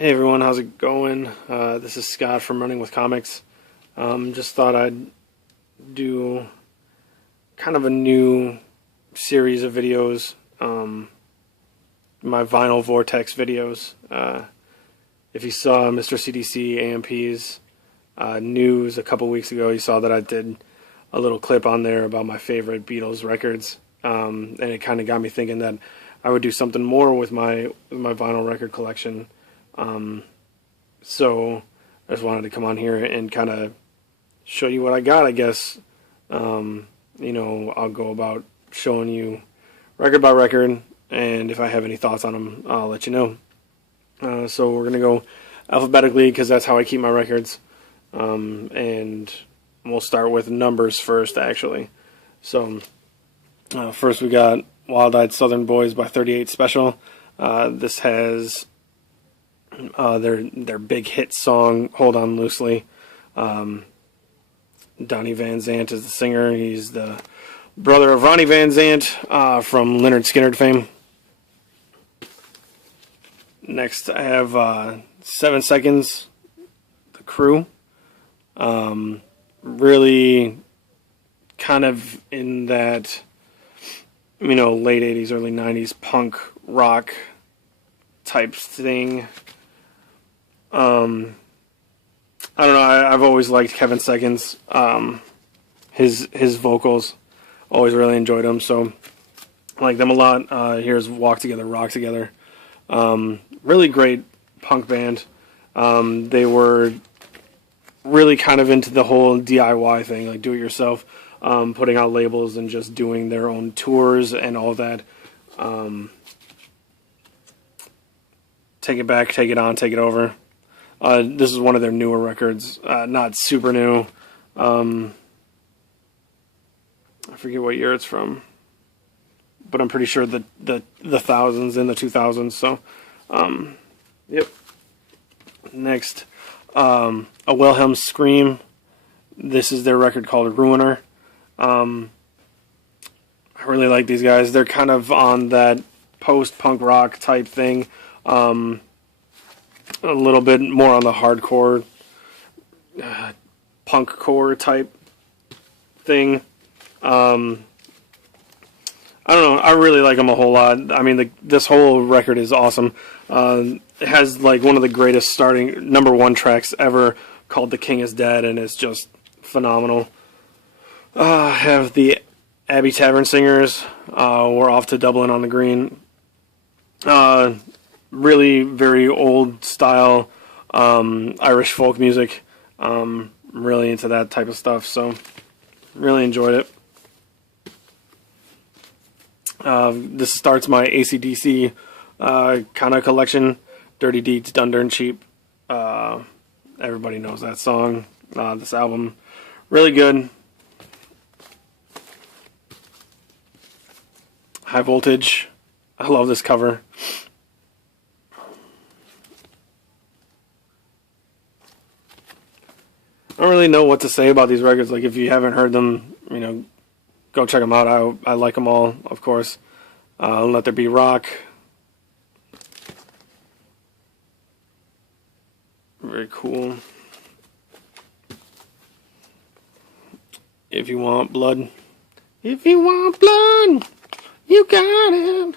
Hey everyone, how's it going? This is Scott from Running with Comics. Just thought I'd do kind of a new series of videos, my vinyl Vortex videos. If you saw Mr. CDC AMP's news a couple weeks ago, you saw that I did a little clip on there about my favorite Beatles records, and it kind of got me thinking that I would do something more with my vinyl record collection. So I just wanted to come on here and kind of show you what I got, I guess. I'll go about showing you record by record, and if I have any thoughts on them, I'll let you know. So we're going to go alphabetically because that's how I keep my records. And we'll start with numbers first, actually. So first we got Wild Eyed Southern Boys by 38 Special. This has their big hit song, Hold On Loosely. Donnie Van Zant is the singer. He's the brother of Ronnie Van Zant from Lynyrd Skynyrd fame. Next I have 7 Seconds, The Crew. Really kind of in that, late 80s, early 90s punk rock type thing. I don't know, I've always liked Kevin Seconds. His vocals, always really enjoyed them, so I like them a lot. Here's Walk Together, Rock Together. Really great punk band. They were really kind of into the whole DIY thing, like do it yourself, putting out labels and just doing their own tours and all that. Take It Back, Take It On, Take It Over. This is one of their newer records, not super new. I forget what year it's from, but I'm pretty sure the thousands in the 2000s. So, yep. Next, A Wilhelm Scream. This is their record called Ruiner. I really like these guys. They're kind of on that post-punk rock type thing. A little bit more on the hardcore, punk core type thing. I don't know. I really like them a whole lot. I mean, this whole record is awesome. It has like one of the greatest starting #1 tracks ever called "The King Is Dead," and it's just phenomenal. I have the Abbey Tavern Singers. We're Off to Dublin on the Green. Really very old style Irish folk music. Really into that type of stuff, so really enjoyed it. This starts my AC/DC kind of collection. Dirty Deeds Done Dirt Cheap. Everybody knows that song. This album, really good. High Voltage. I love this cover. I don't really know what to say about these records. Like, if you haven't heard them, go check them out. I like them all, of course. Let There Be Rock. Very cool. If You Want Blood. If you want blood, you got it.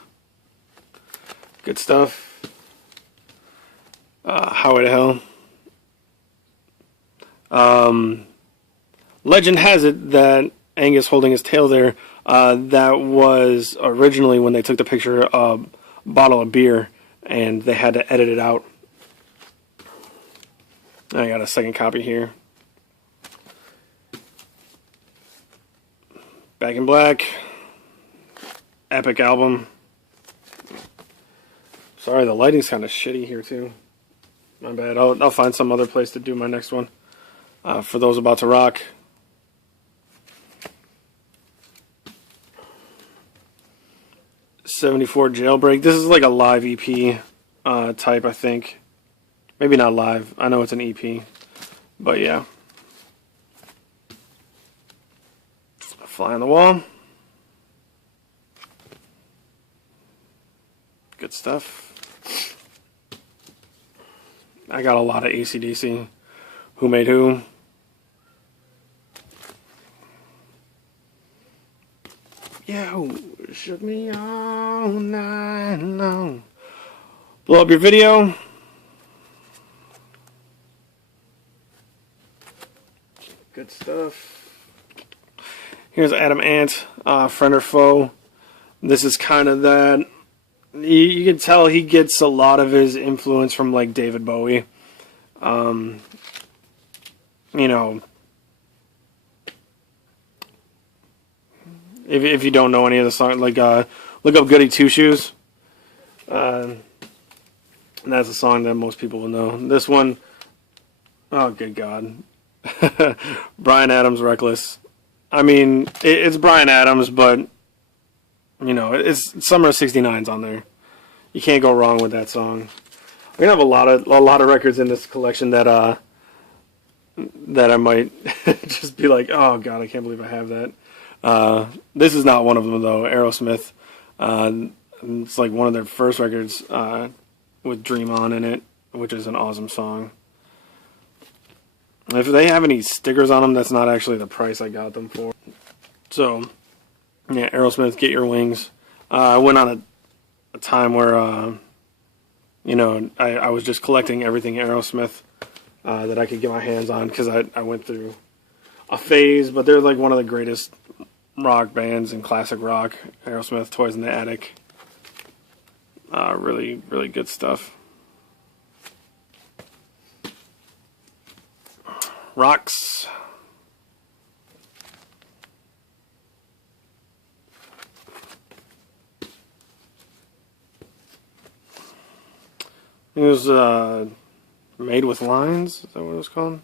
Good stuff. Highway to Hell. Legend has it that Angus holding his tail there, that was originally when they took the picture of a bottle of beer, and they had to edit it out. I got a second copy here. Back in Black. Epic album. Sorry, the lighting's kind of shitty here too. My bad. I'll find some other place to do my next one. For those about to rock. '74 Jailbreak. This is like a live EP type, I think. Maybe not live. I know it's an EP. But yeah. Fly on the Wall. Good stuff. I got a lot of AC/DC. Who Made Who? Yeah, who shook me all night long. Blow Up Your Video. Good stuff. Here's Adam Ant, Friend or Foe. This is kind of that. You can tell he gets a lot of his influence from like David Bowie. You know, if you don't know any of the songs, like look up Goody Two Shoes. And that's a song that most people will know. This one, oh good God, Bryan Adams, Reckless. I mean, it's Bryan Adams, but you know, it's Summer of '69's on there. You can't go wrong with that song. We're gonna have a lot of records in this collection that I might just be like, oh God, I can't believe I have that. This is not one of them though. Aerosmith. It's like one of their first records with Dream On in it, which is an awesome song. If they have any stickers on them, that's not actually the price I got them for. So, yeah, Aerosmith, Get Your Wings. I went on a time where, you know, I was just collecting everything Aerosmith that I could get my hands on because I went through a phase, but they're like one of the greatest rock bands in classic rock. Aerosmith, Toys in the Attic. Really, really good stuff. Rocks. It was Made with Lines. Is that what it was called?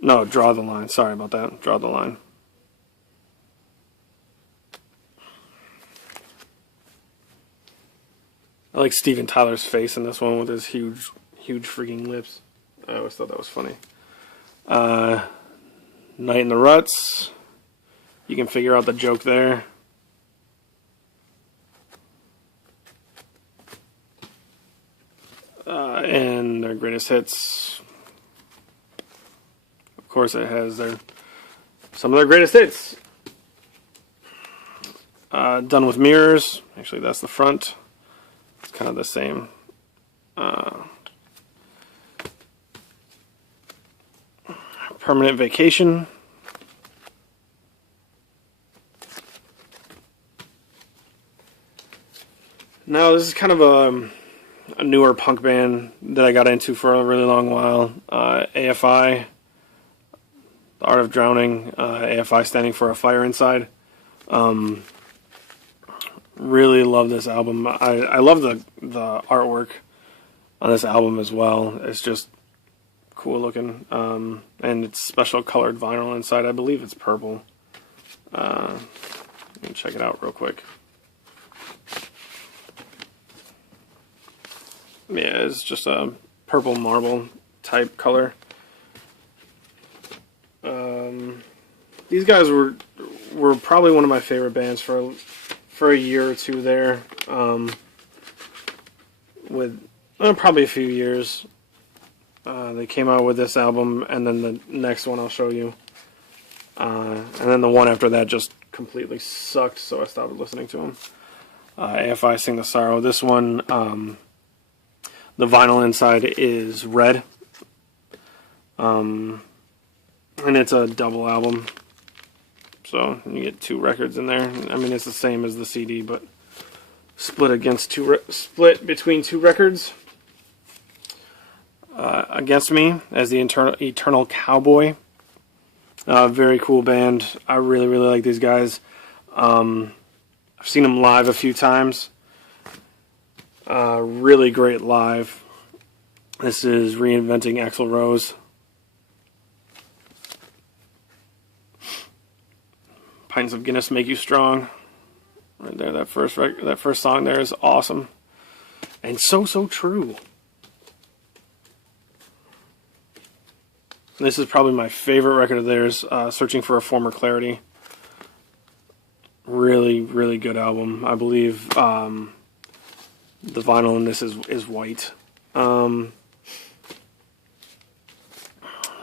No, Draw the Line. Sorry about that. Draw the Line. I like Steven Tyler's face in this one with his huge freaking lips. I always thought that was funny. Night in the Ruts. You can figure out the joke there. And their greatest hits. Of course, it has some of their greatest hits. Done with Mirrors. Actually, that's the front. It's kind of the same. Permanent Vacation. Now, this is kind of a newer punk band that I got into for a really long while. AFI, The Art of Drowning. AFI standing for A Fire Inside. Really love this album. I love the artwork on this album as well. It's just cool looking. And it's special colored vinyl inside. I believe it's purple. Let me check it out real quick. Yeah, it's just a purple marble type color. These guys were probably one of my favorite bands for a year or two there. With probably a few years. They came out with this album, and then the next one I'll show you. And then the one after that just completely sucked, so I stopped listening to them. AFI Sing the Sorrow. This one, the vinyl inside is red. And it's a double album. So you get 2 records in there. I mean, it's the same as the CD, but split between 2 records. Against Me as the Eternal Cowboy. Very cool band. I really, really like these guys. I've seen them live a few times. Really great live. This is Reinventing Axl Rose. Pints of Guinness Make You Strong. Right there, that first song there is awesome. And so true. This is probably my favorite record of theirs, Searching for a Former Clarity. Really, really good album. I believe the vinyl in this is white.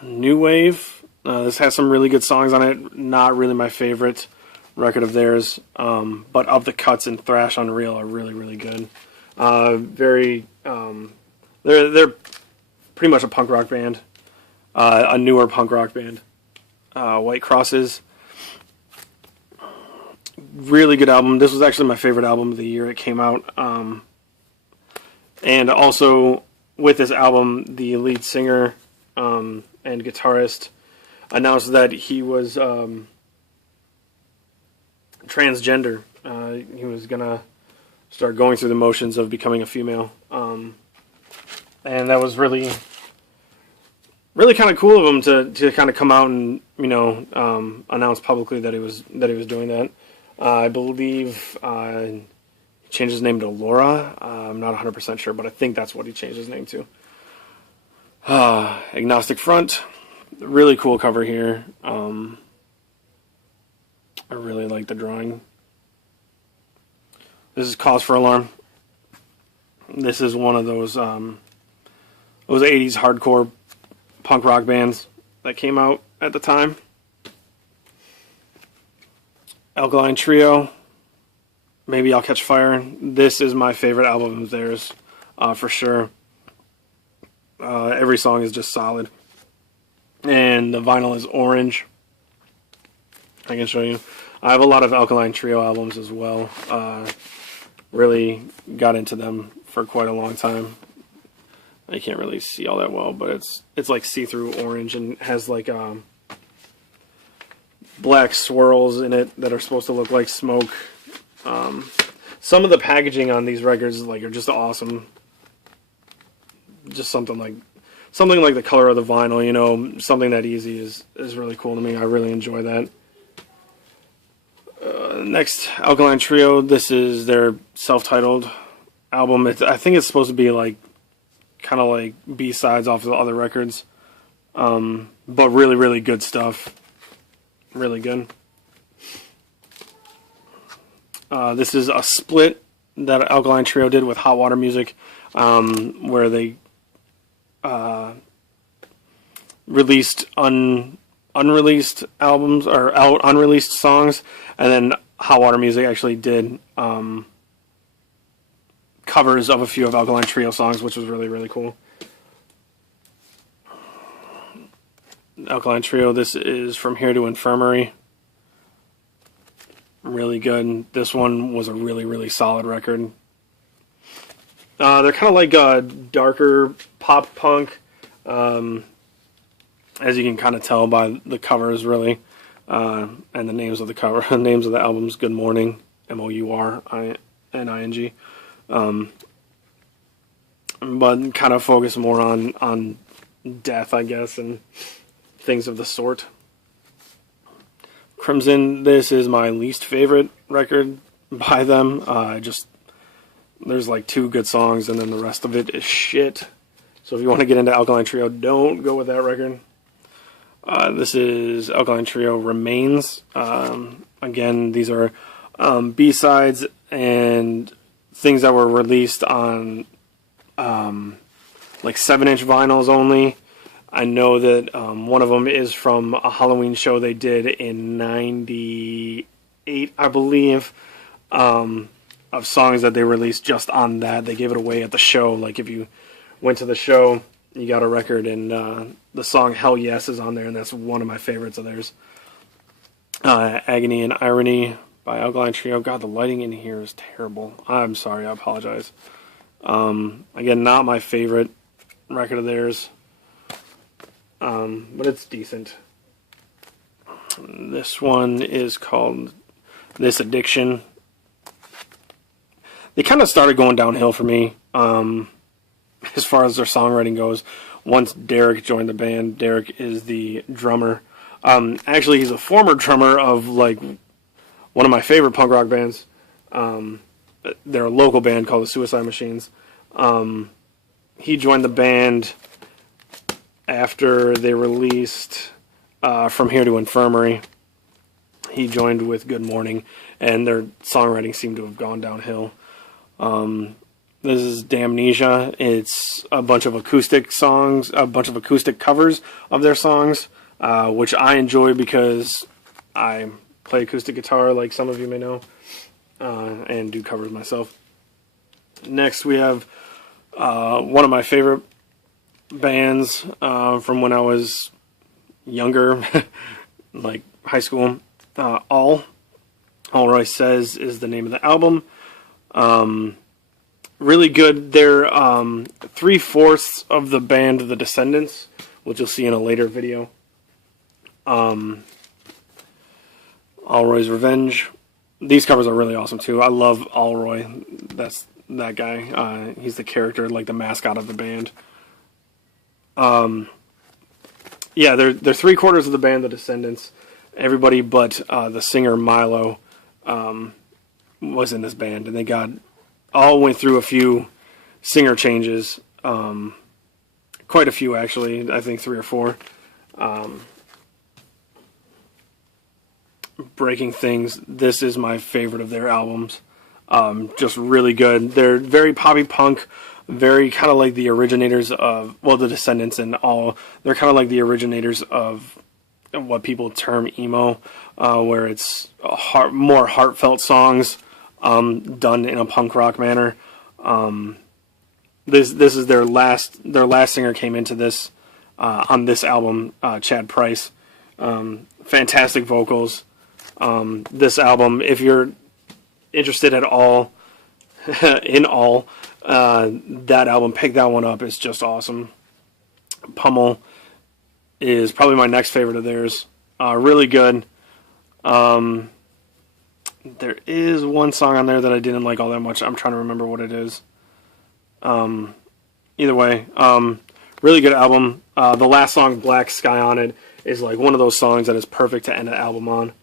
new wave. This has some really good songs on it. Not really my favorite record of theirs, but Of the Cuts and Thrash Unreal are really, really good. They're pretty much a punk rock band, a newer punk rock band. White Crosses, really good album. This was actually my favorite album of the year it came out. And also with this album, the lead singer and guitarist announced that he was transgender. He was gonna start going through the motions of becoming a female, and that was really kind of cool of him to kind of come out and announce publicly that he was doing that. I believe he changed his name to Laura. I'm not 100% sure, but I think that's what he changed his name to. Agnostic Front, really cool cover here. I really like the drawing. This is Cause for Alarm. This is one of those 80s hardcore punk rock bands that came out at the time. Alkaline Trio, Maybe I'll Catch Fire. This is my favorite album of theirs, for sure. Every song is just solid. And the vinyl is orange. I can show you. I have a lot of Alkaline Trio albums as well. Really got into them for quite a long time. I can't really see all that well, but it's like see-through orange and has like black swirls in it that are supposed to look like smoke. Some of the packaging on these records are just awesome. Just something like the color of the vinyl, something that easy is really cool to me. I really enjoy that. Next, Alkaline Trio. This is their self-titled album. I think it's supposed to be kind of like B-sides off of the other records, but really, really good stuff. Really good. This is a split that Alkaline Trio did with Hot Water Music, where they released unreleased albums or unreleased songs, and then Hot Water Music actually did covers of a few of Alkaline Trio songs, which was really, really cool. Alkaline Trio, this is From Here to Infirmary. Really good. This one was a really, really solid record. They're kind of like darker pop punk, as you can kind of tell by the covers, really, and the names of the cover, names of the albums. Good Morning, Mourning, but kind of focus more on death, I guess, and things of the sort. Crimson, this is my least favorite record by them. There's like 2 good songs, and then the rest of it is shit. So if you want to get into Alkaline Trio, don't go with that record. This is Alkaline Trio Remains. Again, these are B-sides and things that were released on 7-inch vinyls only. I know that one of them is from a Halloween show they did in '98, I believe, of songs that they released just on that. They gave it away at the show. Like if you went to the show, you got a record, and the song Hell Yes is on there, and that's one of my favorites of theirs. Agony and Irony by Alkaline Trio. God, the lighting in here is terrible. I'm sorry, I apologize. Again, not my favorite record of theirs. But it's decent. This one is called This Addiction. They kind of started going downhill for me, as far as their songwriting goes. Once Derek joined the band. Derek is the drummer. Actually, he's a former drummer of one of my favorite punk rock bands. They're a local band called the Suicide Machines. He joined the band after they released From Here to Infirmary. He joined with Good Morning, and their songwriting seemed to have gone downhill. This is Damnesia. It's a bunch of acoustic songs, a bunch of acoustic covers of their songs, which I enjoy because I play acoustic guitar, like some of you may know, and do covers myself. Next, we have one of my favorite bands from when I was younger, like high school. All Roy Says is the name of the album. Really good. They're 3/4 of the band The Descendants, which you'll see in a later video. All Roy's Revenge. These covers are really awesome too. I love All Roy. That's that guy. He's the character, like the mascot of the band. Yeah, they're 3/4 of the band The Descendants. Everybody but the singer Milo was in this band, and they all went through a few singer changes, quite a few actually, I think 3 or 4. Breaking Things, this is my favorite of their albums. Just really good. They're very poppy punk, very kind of like the originators of, well, the Descendants and all. They're kind of like the originators of what people term emo, where it's more heartfelt songs done in a punk rock manner. This is their last singer came into this on this album, Chad Price. Fantastic vocals. This album, if you're interested at all in all, that album, pick that one up. It's just awesome. Pummel is probably my next favorite of theirs. Really good. There is one song on there that I didn't like all that much. I'm trying to remember what it is. Either way, really good album. The last song, Black Sky on it, is like one of those songs that is perfect to end an album on.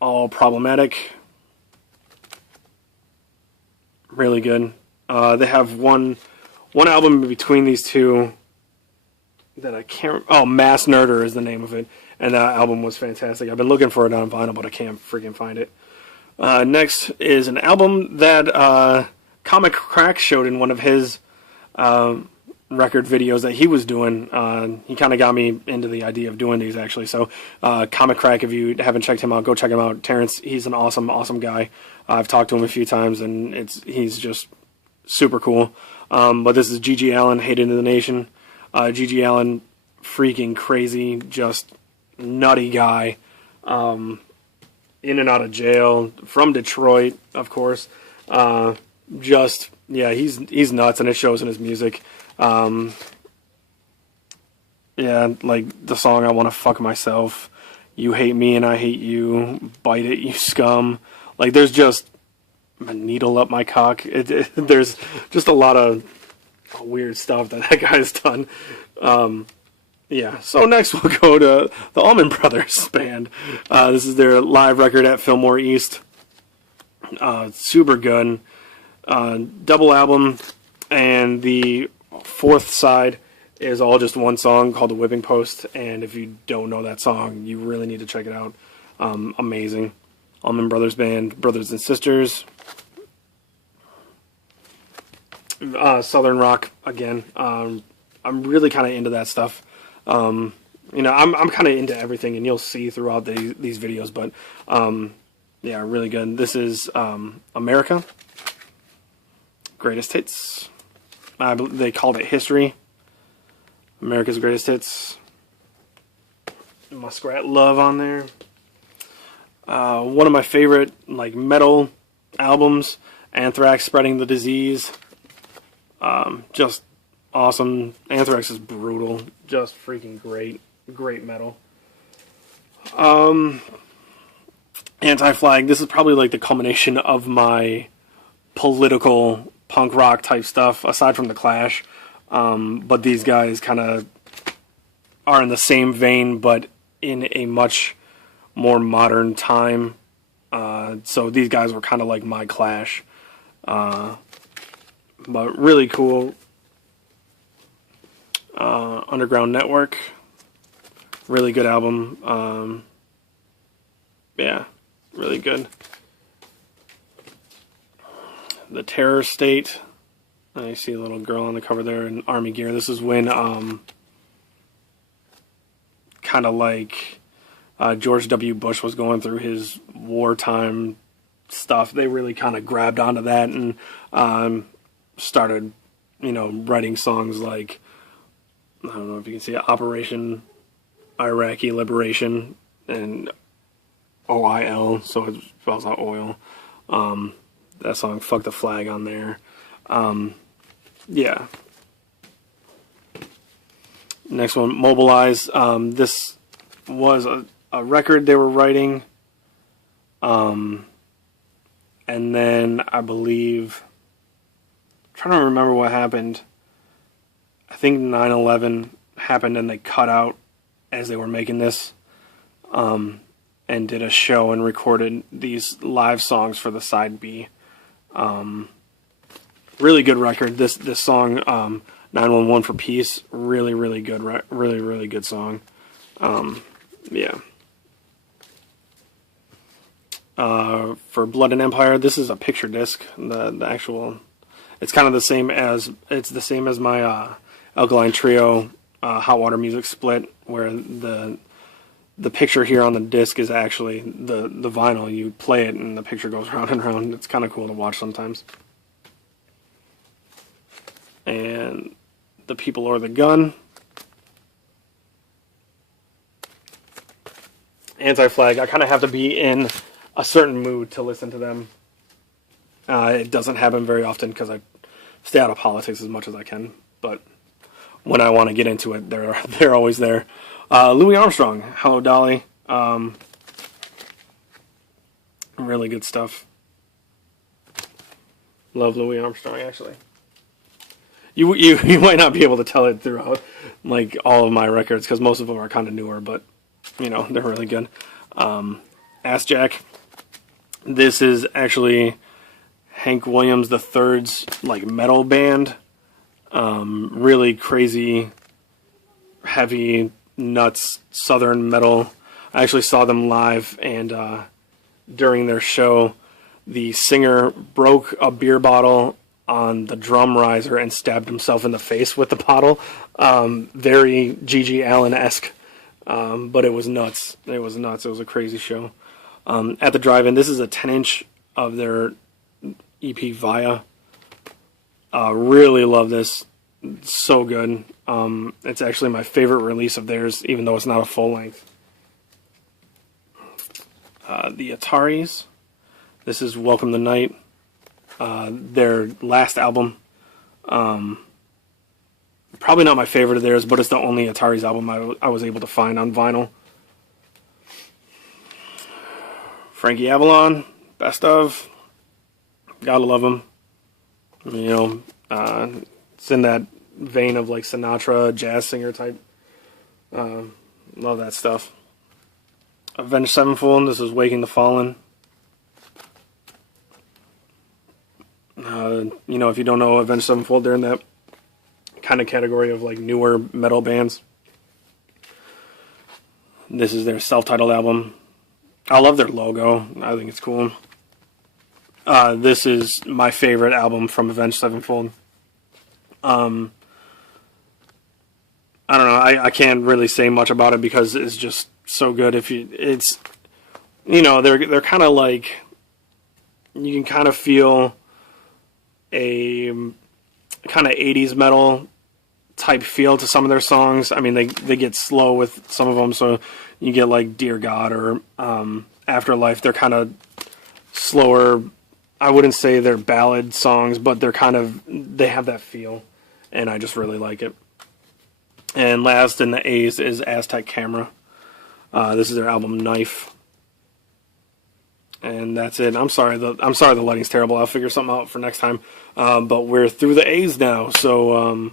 All Problematic. Really good. They have one album between these two that I can't... Oh, Mass Nerder is the name of it. And that album was fantastic. I've been looking for it on vinyl, but I can't freaking find it. Next is an album that Comic Crack showed in one of his record videos that he was doing. He kind of got me into the idea of doing these, actually. So Comic Crack, if you haven't checked him out, go check him out. Terrence, he's an awesome, awesome guy. I've talked to him a few times, and he's just super cool. But this is G.G. Allen, Hated in the Nation. G.G. Allen, freaking crazy, just nutty guy. In and out of jail, from Detroit, of course. Just, yeah, he's nuts, and it shows in his music. Yeah, like the song I Want to Fuck Myself, You Hate Me and I Hate You, Bite It, You Scum. Like, there's just a needle up my cock. There's just a lot of weird stuff that guy's done. Yeah, so next we'll go to the Allman Brothers Band. This is their live record at Fillmore East. Super good. Double album, and the 4th side is all just one song called The Whipping Post, and if you don't know that song, you really need to check it out. Amazing. Allman Brothers Band, Brothers and Sisters. Southern rock, again. I'm really kind of into that stuff. I'm kind of into everything, and you'll see throughout these videos, but yeah, really good. This is America. Greatest Hits. They called it History. America's Greatest Hits. Muskrat Love on there. One of my favorite metal albums, Anthrax, Spreading the Disease. Just awesome. Anthrax is brutal. Just freaking great. Great metal. Anti-Flag. This is probably the culmination of my political punk rock type stuff, aside from The Clash. But these guys kind of are in the same vein, but in a much more modern time. So these guys were kind of like my Clash. But really cool. Underground Network. Really good album. Yeah, really good. the Terror State. You see a little girl on the cover there in army gear. This is when kind of like George W. Bush was going through his wartime stuff. They really kind of grabbed onto that and started, writing songs like, I don't know if you can see it, Operation Iraqi Liberation and OIL, so it spells out oil. That song, Fuck the Flag, on there. Yeah. Next one, Mobilize. This was a record they were writing. And then I believe, I'm trying to remember what happened. I think 9/11 happened and they cut out as they were making this. And did a show and recorded these live songs for the side B. Really good record. This song, 911 for Peace, really good. Really good song. Yeah. For Blood and Empire, this is a picture disc. The actual, it's kind of the same as my Alkaline Trio Hot Water Music split, where the picture here on the disc is actually the vinyl. You play it and the picture goes round and round. It's kind of cool to watch sometimes. And The People or the Gun. Anti-Flag. I kind of have to be in a certain mood to listen to them. It doesn't happen very often because I stay out of politics as much as I can. But when I want to get into it, they're always there. Louis Armstrong, Hello Dolly. Really good stuff. Love Louis Armstrong, actually. You might not be able to tell it throughout like all of my records because most of them are kind of newer, but they're really good. Ass Jack. This is actually Hank Williams III's like metal band. Really crazy, heavy, nuts southern metal. I actually saw them live, and during their show, the singer broke a beer bottle on the drum riser and stabbed himself in the face with the bottle. Very G.G. Allen-esque, but it was nuts. It was nuts. It was a crazy show. At the drive-in, this is a 10-inch of their EP Via. Really love this. It's so good. It's actually my favorite release of theirs, even though it's not a full length. The Ataris. This is Welcome the Night. Their last album. Probably not my favorite of theirs, but it's the only Ataris album I was able to find on vinyl. Frankie Avalon, Best Of. Gotta love him. It's in that vein of like Sinatra, jazz singer type. Love that stuff. Avenged Sevenfold, this is Waking the Fallen. If you don't know Avenged Sevenfold, they're in that kind of category of like newer metal bands. This is their self-titled album. I love their logo. I think it's cool. This is my favorite album from Avenged Sevenfold. I don't know. I can't really say much about it because it's just so good. They're kind of like, you can kind of feel a kind of 80s metal type feel to some of their songs. I mean, they get slow with some of them, so you get like Dear God or Afterlife. They're kind of slower. I wouldn't say they're ballad songs, but they have that feel, and I just really like it. And last in the A's is Aztec Camera. This is their album Knife. And that's it. I'm sorry the lighting's terrible. I'll figure something out for next time. But we're through the A's now, so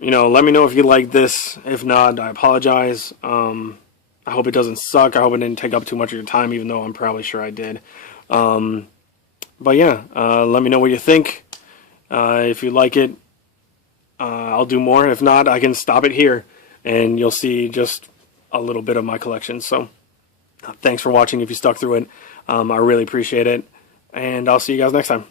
let me know if you like this. If not, I apologize. I hope it doesn't suck. I hope it didn't take up too much of your time, even though I'm probably sure I did. But yeah, let me know what you think. If you like it, I'll do more. If not, I can stop it here, and you'll see just a little bit of my collection. So thanks for watching if you stuck through it. I really appreciate it, and I'll see you guys next time.